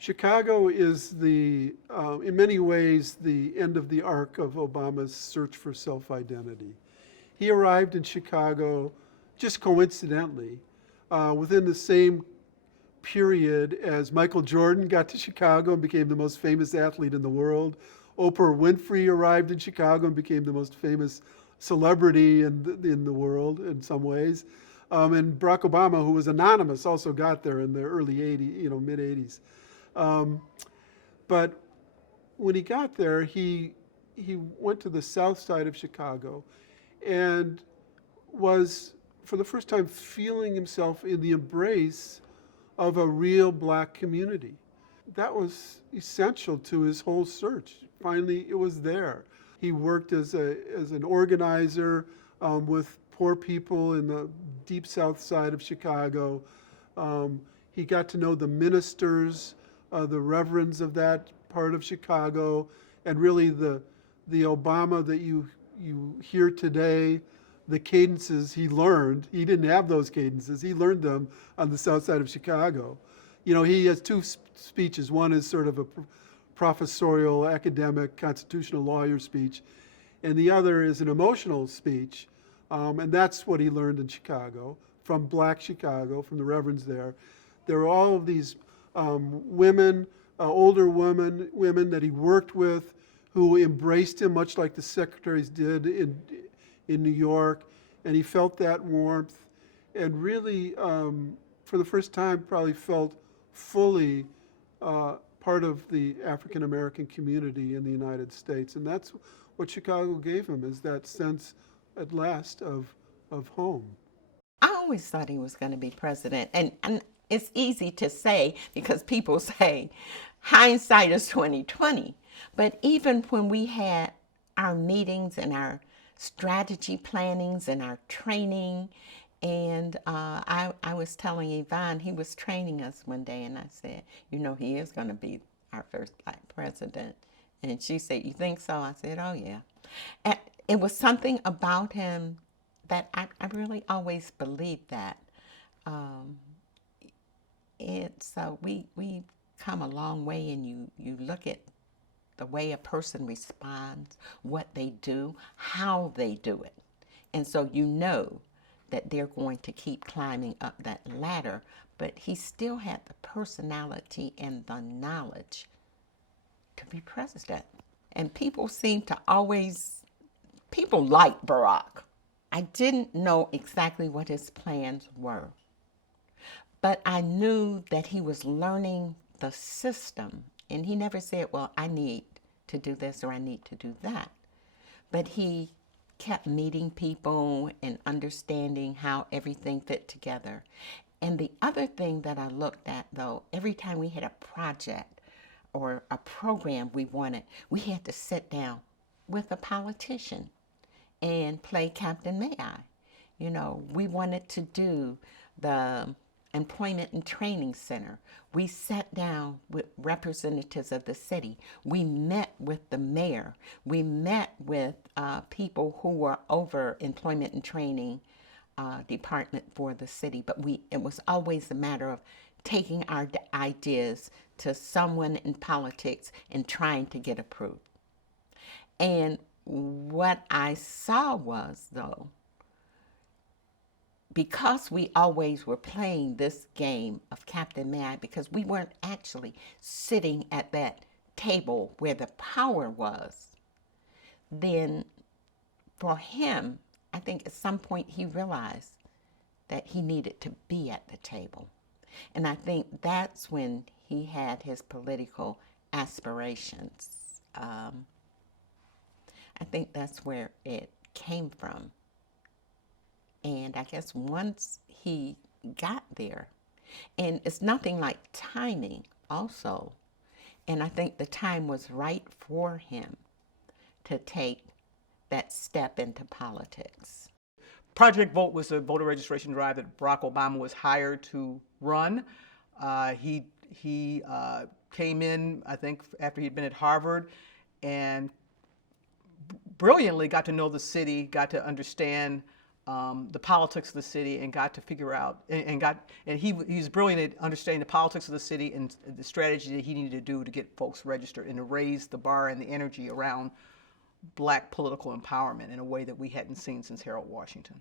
Chicago is in many ways, the end of the arc of Obama's search for self-identity. He arrived in Chicago just coincidentally within the same period as Michael Jordan got to Chicago and became the most famous athlete in the world. Oprah Winfrey arrived in Chicago and became the most famous celebrity in the world in some ways. And Barack Obama, who was anonymous, also got there in the early 80s, mid 80s. Um, but when he got there, he went to the south side of Chicago and was, for the first time, feeling himself in the embrace of a real black community. That was essential to his whole search. Finally, it was there. He worked as an organizer with poor people in the deep south side of Chicago. He got to know the ministers, the reverends of that part of Chicago, and really the Obama that you hear today, the cadences he learned. He didn't have those cadences. He learned them on the south side of Chicago. He has two speeches. One is sort of a professorial, academic, constitutional lawyer speech, and the other is an emotional speech. And that's what he learned in Chicago, from black Chicago, from the reverends there. There were all of these women, older women that he worked with, who embraced him much like the secretaries did in New York, and he felt that warmth, and really, for the first time, probably felt fully part of the African American community in the United States, and that's what Chicago gave him, is that sense, at last, of home. I always thought he was going to be president. And it's easy to say because people say hindsight is 2020. But even when we had our meetings and our strategy plannings and our training, and I was telling Yvonne, he was training us one day, and I said, he is going to be our first black president. And she said, you think so? I said, oh, yeah. And it was something about him that I really always believed that. We've come a long way, and you look at the way a person responds, what they do, how they do it. And so you know that they're going to keep climbing up that ladder, but he still had the personality and the knowledge to be president. And people like Barack. I didn't know exactly what his plans were, but I knew that he was learning the system. And he never said, well, I need to do this or I need to do that. But he kept meeting people and understanding how everything fit together. And the other thing that I looked at, though, every time we had a project or a program we wanted, we had to sit down with a politician and play Captain May I. We wanted to do the Employment and Training Center. We sat down with representatives of the city. We met with the mayor. We met with people who were over employment and training department for the city. But it was always a matter of taking our ideas to someone in politics and trying to get approved. And what I saw was, though, because we always were playing this game of Captain May I, because we weren't actually sitting at that table where the power was, then for him, I think at some point he realized that he needed to be at the table. And I think that's when he had his political aspirations. I think that's where it came from. And I guess once he got there, and it's nothing like timing also, and I think the time was right for him to take that step into politics. Project Vote was a voter registration drive that Barack Obama was hired to run. He came in, I think, after he'd been at Harvard, and brilliantly got to know the city, got to understand the politics of the city and got to figure out, and he was brilliant at understanding the politics of the city and the strategy that he needed to do to get folks registered and to raise the bar and the energy around Black political empowerment in a way that we hadn't seen since Harold Washington.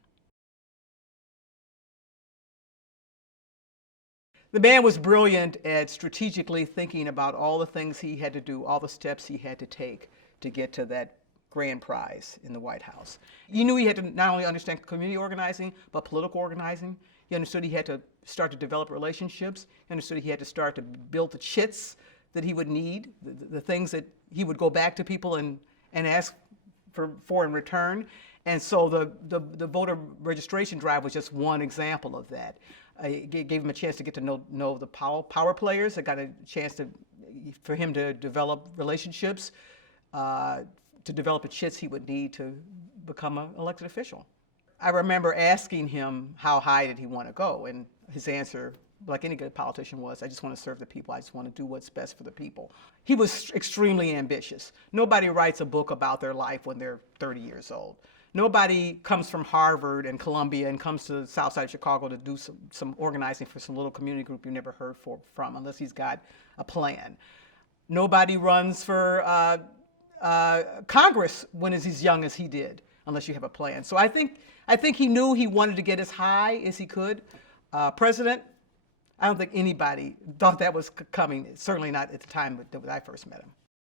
The man was brilliant at strategically thinking about all the things he had to do, all the steps he had to take to get to that grand prize in the White House. He knew he had to not only understand community organizing, but political organizing. He understood he had to start to develop relationships. He understood he had to start to build the chits that he would need, the things that he would go back to people and ask for in return. And so the voter registration drive was just one example of that. It gave him a chance to get to know the power players. It got a chance for him to develop relationships, to develop the chits he would need to become an elected official. I remember asking him how high did he want to go, and his answer, like any good politician, was, I just want to serve the people. I just want to do what's best for the people. He was extremely ambitious. Nobody writes a book about their life when they're 30 years old. Nobody comes from Harvard and Columbia and comes to the south side of Chicago to do some organizing for some little community group you never heard from unless he's got a plan. Nobody runs for Congress when he's as young as he did unless you have a plan. So I think he knew he wanted to get as high as he could. President, I don't think anybody thought that was coming, certainly not at the time that I first met him.